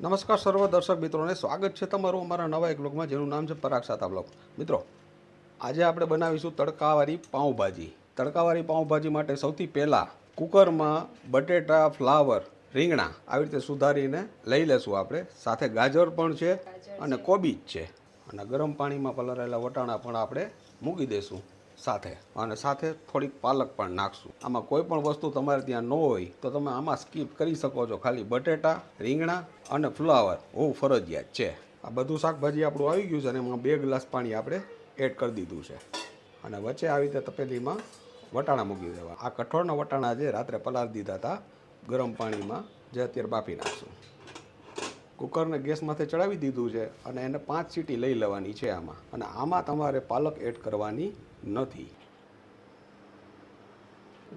નમસ્કાર સર્વ દર્શક મિત્રોને સ્વાગત છે તમારું અમારા નવા એક બ્લોગમાં જેનું નામ છે પરાગ સાતા બ્લોગ. મિત્રો, આજે આપણે બનાવીશું તડકાવાળી પાઉંભાજી. તડકાવાળી પાઉંભાજી માટે સૌથી પહેલાં કુકરમાં બટેટા, ફ્લાવર, રીંગણા આવી રીતે સુધારીને લઈ લેશું આપણે. સાથે ગાજર પણ છે અને કોબીજ છે અને ગરમ પાણીમાં પલાળેલા વટાણા પણ આપણે મૂકી દઈશું સાથે, અને સાથે થોડીક પાલક પણ નાખશું. આમાં કોઈ પણ વસ્તુ તમારે ત્યાં ન હોય તો તમે આમાં સ્કીપ કરી શકો છો. ખાલી બટેટા, રીંગણા અને ફ્લાવર હોવું ફરજિયાત છે. આ બધું શાકભાજી આપણું આવી ગયું છે અને એમાં 2 ગ્લાસ પાણી આપણે એડ કરી દીધું છે. અને વચ્ચે આવી રીતે તપેલીમાં વટાણા મૂકી દેવા. આ કઠોળના વટાણા જે રાત્રે પલાળી દીધા હતા ગરમ પાણીમાં, જે અત્યારે બાફી નાખશું. કુકરને ગેસમાંથી ચડાવી દીધું છે અને એને 5 સીટી લઈ લેવાની છે આમાં. અને આમાં તમારે પાલક એડ કરવાની નથી.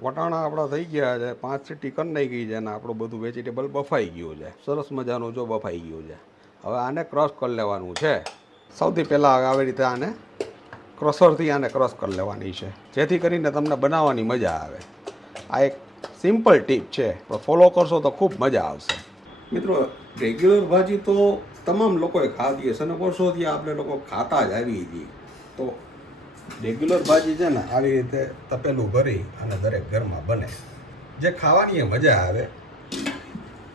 વટાણા આપણા થઈ ગયા છે, 5 સીટી કરી નાખી છે અને આપણું બધું વેજીટેબલ બફાઈ ગયું છે. સરસ મજાનું જો બફાઈ ગયું છે. હવે આને ક્રશ કરી લેવાનું છે. સૌથી પહેલાં આવી રીતે આને ક્રશરથી આને ક્રશ કરી લેવાની છે, જેથી કરીને તમને બનાવવાની મજા આવે. આ એક સિમ્પલ ટીપ છે, પણ ફોલો કરશો તો ખૂબ મજા આવશે. મિત્રો, રેગ્યુલર ભાજી તો તમામ લોકોએ ખાધી હશે અને વર્ષોથી આપણે લોકો ખાતા જ આવી છીએ. તો રેગ્યુલર ભાજી છે ને આવી રીતે તપેલું ભરી અને દરેક ઘરમાં બને, જે ખાવાની મજા આવે.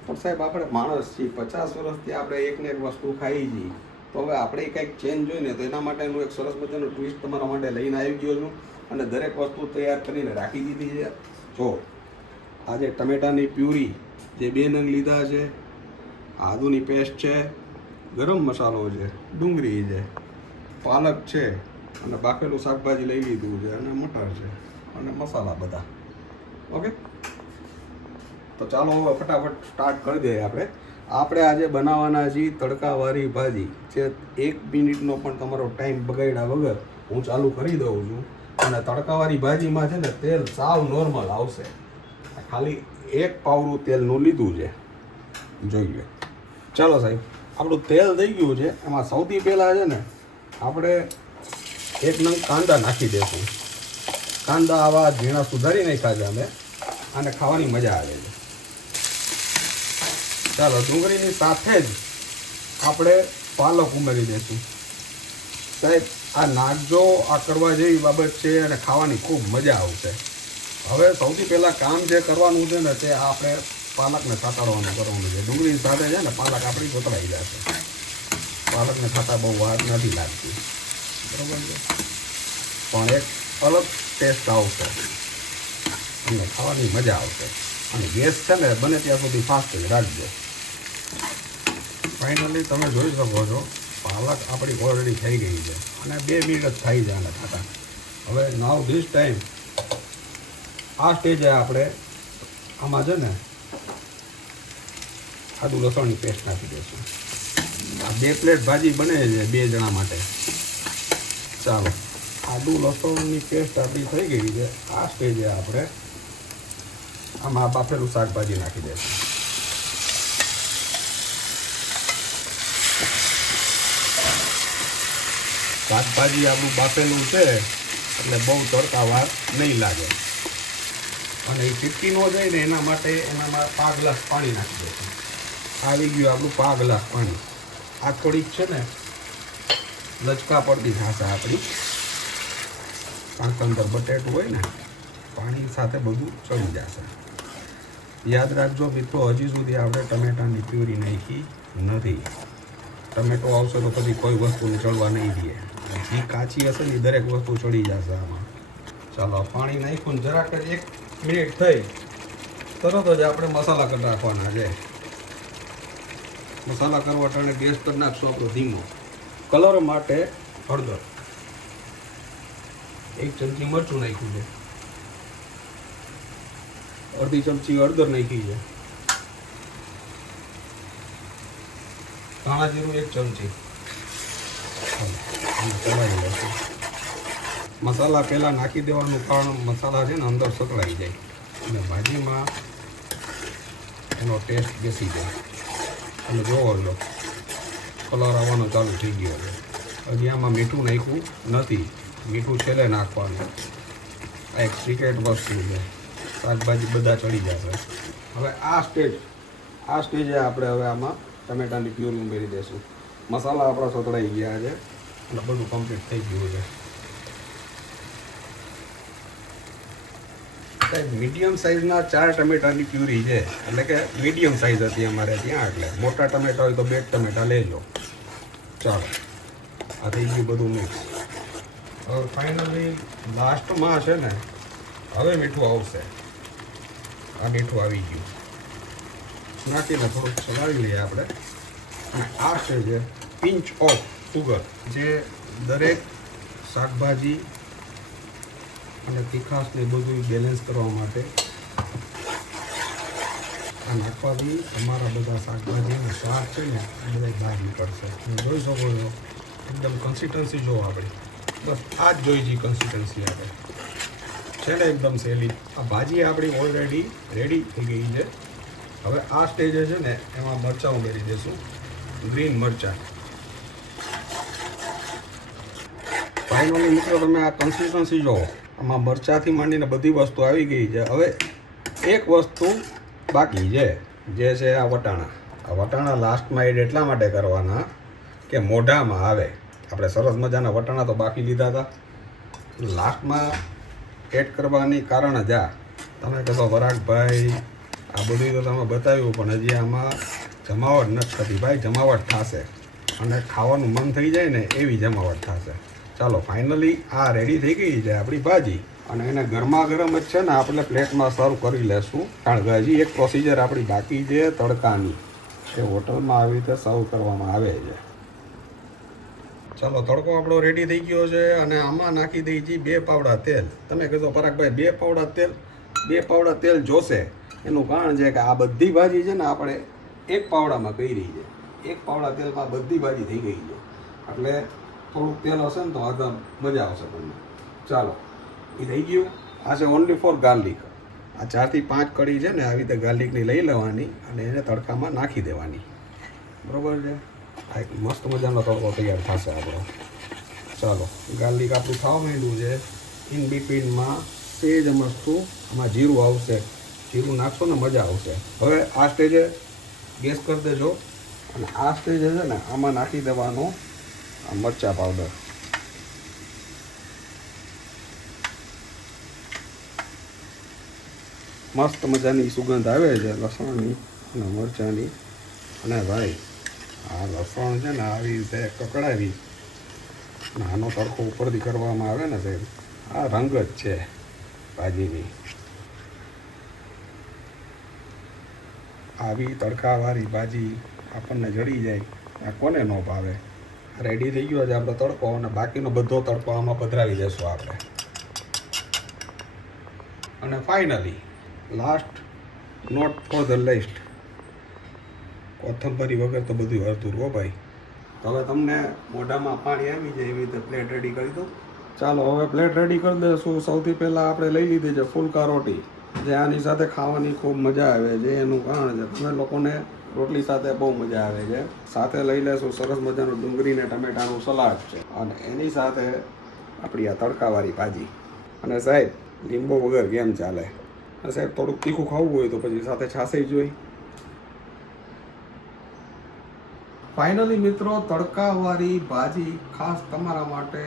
પણ સાહેબ, આપણે માણસ છીએ, 50 વર્ષથી આપણે એકને એક વસ્તુ ખાઈ છીએ. તો હવે આપણે કંઈક ચેન્જ જોઈને તો એના માટેનું એક સરસ મજાનું ટ્વિસ્ટ તમારા માટે લઈને આવી ગયો છું અને દરેક વસ્તુ તૈયાર કરીને રાખી દીધી છે. જો આજે ટમેટાની પ્યુરી જે 2 નંગ લીધા છે, આદુની પેસ્ટ છે, ગરમ મસાલો છે, ડુંગળી છે, પાલક છે અને બાફેલું શાકભાજી લઈ લીધું છે અને મટર છે અને મસાલા બધા. ઓકે, તો ચાલો હવે ફટાફટ સ્ટાર્ટ કરી દઈએ. આપણે આજે બનાવવાના છીએ તડકાવાળી ભાજી, જે 1 મિનિટનો પણ તમારો ટાઈમ બગાડ્યા વગર હું ચાલુ કરી દઉં છું. અને તડકાવાળી ભાજીમાં છે ને તેલ સાવ નોર્મલ આવશે. ખાલી 1 પાવડું તેલનું લીધું છે, જોઈએ. ચાલો સાહેબ, આપણું તેલ થઈ ગયું છે. એમાં સૌથી પહેલાં છે ને આપણે 1 નંગ કાંદા નાખી દઈશું. કાંદા આવા ઝીણા સુધારી નાખ્યા છે અમે, આને ખાવાની મજા આવે છે. ચાલો, ડુંગળીની સાથે જ આપણે પાલક ઉમેરી દઈશું. સાહેબ, આ નાખજો, આ કરવા જેવી બાબત છે અને ખાવાની ખૂબ મજા આવશે. હવે સૌથી પહેલાં કામ જે કરવાનું છે ને તે આપણે પાલકને સાતળવાનું કરવાનું છે. ડુંગળી સાથે છે ને પાલક આપણી ગોતરાઈ જશે. પાલકને ખાતા બહુ વાર નથી લાગતી, બરાબર છે, પણ એક અલગ ટેસ્ટ આવશે અને ખાવાની મજા આવશે. અને ગેસ છે ને બને ત્યાં સુધી ફાસ્ટ જ રાખજો. ફાઇનલી તમે જોઈ શકો છો પાલક આપણી ઓલરેડી થઈ ગઈ છે અને 2 મિનિટ જ થઈ જાય આને ખાતા. હવે નાવ ધીસ ટાઈમ આ સ્ટેજે આપણે આમાં છે ને આદુ લસણની પેસ્ટ નાખી દઈશું. આ 2 પ્લેટ ભાજી બને છે 2 જણા માટે. ચાલો, આદુ લસણની પેસ્ટ આપણી થઈ ગઈ છે. આ સ્ટેજે આપણે આમાં બાફેલું શાકભાજી નાખી દઈશું. શાકભાજી આપણું બાફેલું છે એટલે બહુ તડકાવાર નહીં લાગે અને એ ચીપકી ન જાય ને એના માટે એનામાં 5 ગ્લાસ પાણી નાખી દઈશું. આવી ગયું આપણું 5 ગ્લાસ પાણી. આ થોડીક છે ને લચકા પડતી થશે આપણી, કારણ કે અંદર બટેટું હોય ને, પાણી સાથે બધું ચડી જશે. યાદ રાખજો મિત્રો, હજી સુધી આપણે ટમેટાની પ્યુરી નાખી નથી. ટમેટો આવશે તો પછી કોઈ વસ્તુને ચડવા નહીં દે. જે કાચી હશે ને દરેક વસ્તુ ચડી જશે આમાં. ચાલો, પાણી નાખ્યું ને જરાક જ 1 મિનિટ થઈ તરત જ આપણે મસાલા કરી નાખવાના છે. મસાલા કરવા ટાણે ગેસ કરી નાખશું આપણો ધીમો. કલર માટે હળદર, 1 ચમચી મરચું નાખ્યું છે, અડધી ચમચી હળદર નાખી છે, ધાણા જીરું 1 ચમચી. ચલાવી લઈશું. મસાલા પહેલાં નાખી દેવાનું કારણ મસાલા છે ને અંદર સકળાઈ જાય અને ભાજીમાં એનો ટેસ્ટ બેસી જાય. અને જોવો લો, કલર આવવાનો ચાલુ થઈ ગયો છે. હજી આમાં મીઠું નાખ્યું નથી, મીઠું છેલ્લે નાખવાનું. આ એક સિક્રેટ વસ્તુ છે, શાકભાજી બધા ચડી જશે. હવે આ સ્ટેજે આપણે હવે આમાં ટમેટાની પ્યુરી ઉમેરી દઈશું. મસાલા આપણા સતળાઈ ગયા છે અને બધું કમ્પ્લીટ થઈ ગયું છે. મીડિયમ સાઇઝના 4 ટમેટાની પ્યુરી છે, એટલે કે મીડિયમ સાઇઝ હતી અમારે ત્યાં, એટલે મોટા ટમેટા હોય તો 2 ટમેટા લેજો. ચાલો, આ થઈ ગયું બધું મિક્સ. હવે ફાઇનલી લાસ્ટમાં છે ને, હવે મીઠું આવશે. આ મીઠું આવી ગયું, નાખીને થોડુંક ચલાવી લઈએ આપણે. અને આ છે પિંચ ઓફ સુગર, જે દરેક શાકભાજી અને તીખાશને બધું બેલેન્સ કરવા માટે આ નાખવાથી તમારા બધા શાકભાજી અને શાક છે ને એ બધા બહાર નીકળશે. તમે જોઈ શકો છો એકદમ કન્સિસ્ટન્સી જો આપણી, બસ આ જ જોઈ છે કન્સિસ્ટન્સી આપણે છે ને એકદમ સહેલી. આ ભાજી આપણી ઓલરેડી રેડી થઈ ગઈ છે. હવે આ સ્ટેજે છે ને એમાં મરચાં ઉમેરી દઈશું, ગ્રીન મરચાં. ફાઇનલી મિત્રો તમે આ કન્સિસ્ટન્સી જુઓ, આમાં મરચાંથી માંડીને બધી વસ્તુ આવી ગઈ છે. હવે એક વસ્તુ બાકી છે, જે છે આ વટાણા. આ વટાણા લાસ્ટમાં એડ એટલા માટે કરવાના કે મોઢામાં આવે. આપણે સરસ મજાના વટાણા તો બાકી લીધા હતા, લાસ્ટમાં એડ કરવાની કારણ જ આ. તમે કહેશો વરાગભાઈ આ બધું તો તમે બતાવ્યું, પણ હજી આમાં જમાવટ નથી થતી. ભાઈ જમાવટ થશે અને ખાવાનું મન થઈ જાય ને એવી જમાવટ થશે. ચાલો, ફાઇનલી આ રેડી થઈ ગઈ છે આપણી ભાજી, અને એને ગરમા ગરમ જ છે ને આપણે પ્લેટમાં સર્વ કરી લેશું. કારણ કે હજી એક પ્રોસિજર આપણી બાકી છે તડકાની, એ હોટલમાં આવી રીતે સર્વ કરવામાં આવે છે. ચાલો, તડકો આપણો રેડી થઈ ગયો છે અને આમાં નાખી દઈ છીએ 2 પાવડા તેલ. તમે કહેશો પરાગભાઈ 2 પાવડા તેલ? 2 પાવડા તેલ જોશે. એનું કારણ છે કે આ બધી ભાજી છે ને આપણે 1 પાવડામાં કરી છે. 1 પાવડા તેલમાં બધી ભાજી થઈ ગઈ છે, એટલે થોડુંક તેલ હશે ને તો એકદમ મજા આવશે તમને. ચાલો, એ થઈ ગયું. આ છે ઓનલી ફોર ગાર્લિક. આ 4 થી 5 કડી છે ને આવી રીતે ગાર્લિકની લઈ લેવાની અને એને તડકામાં નાખી દેવાની, બરાબર છે. આ એક મસ્ત મજાનો તડકો તૈયાર થશે આપણો. ચાલો, ગાર્લિક આપણું ખાવા માંડ્યું છે. ઇન બિટવીનમાં સેજ મસ્તું આમાં જીરું આવશે. જીરું નાખશો ને મજા આવશે. હવે આ સ્ટેજે ગેસ કરી દેજો અને આ સ્ટેજે છે ને આમાં નાખી દેવાનો આ મરચાં પાવડર. મસ્ત મજાની સુગંધ આવે છે લસણની અને મરચાંની. અને ભાઈ આ લસણ છે ને આવી રીતે કકડાવી અને આનો તડકો ઉપરથી કરવામાં આવે ને સાહેબ, આ રંગ જ છે ભાજીની. આવી તડકાવાળી ભાજી આપણને જડી જાય, આ કોને ન ભાવે. રેડી થઈ ગયો છે આપણો તડકો, અને બાકીનો બધો તડકો આમાં પધરાવી દઈશું આપણે. અને finally last not for the least, કોથમરી વગર તો બધું હરતું હો ભાઈ. તો હવે તમને મોઢામાં પાણી આવી જાય એવી રીતે પ્લેટ રેડી કરી દો. ચાલો, હવે પ્લેટ રેડી કરી દઈશું. સૌથી પહેલાં આપણે લઈ લીધી છે ફુલકા રોટી, જે આની સાથે ખાવાની ખૂબ મજા આવે છે. એનું કારણ છે તમે લોકોને રોટલી સાથે બહુ મજા આવે છે. સાથે લઈ લેશું સરસ મજાનું ડુંગળી ને ટમેટાનું સલાડ છે, અને એની સાથે આપણી આ તડકાવાળી ભાજી. અને સાહેબ લીંબુ વગર કેમ ચાલે? અને સાહેબ થોડુંક તીખું ખાવું હોય તો પછી સાથે છાશે જોઈ. ફાઇનલી મિત્રો, તડકાવાળી ભાજી ખાસ તમારા માટે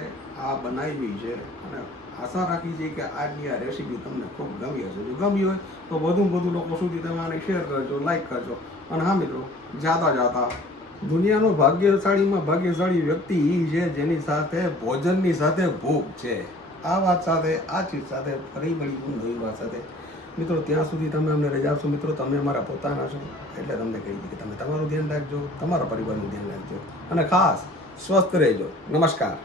આ બનાવી છે, અને આશા રાખી છે કે આજની આ રેસીપી તમને ખૂબ ગમી હશે. જો ગમી હોય તો વધુ લોકો સુધી તમે આને શેર કરજો, લાઈક કરજો. અને હા મિત્રો, જાતા દુનિયાનો ભાગ્યશાળી વ્યક્તિ એ છે જેની સાથે ભોજનની સાથે ભૂખ છે. આ વાત સાથે, આ ચીજ સાથે ફરી મળીશું નવી વાત સાથે. મિત્રો, ત્યાં સુધી તમે અમને રજા આપશો. મિત્રો, તમે અમારા પોતાના છો, એટલે તમને કહી દઈએ કે તમે તમારું ધ્યાન રાખજો, તમારા પરિવારનું ધ્યાન રાખજો, અને ખાસ સ્વસ્થ રહેજો. નમસ્કાર.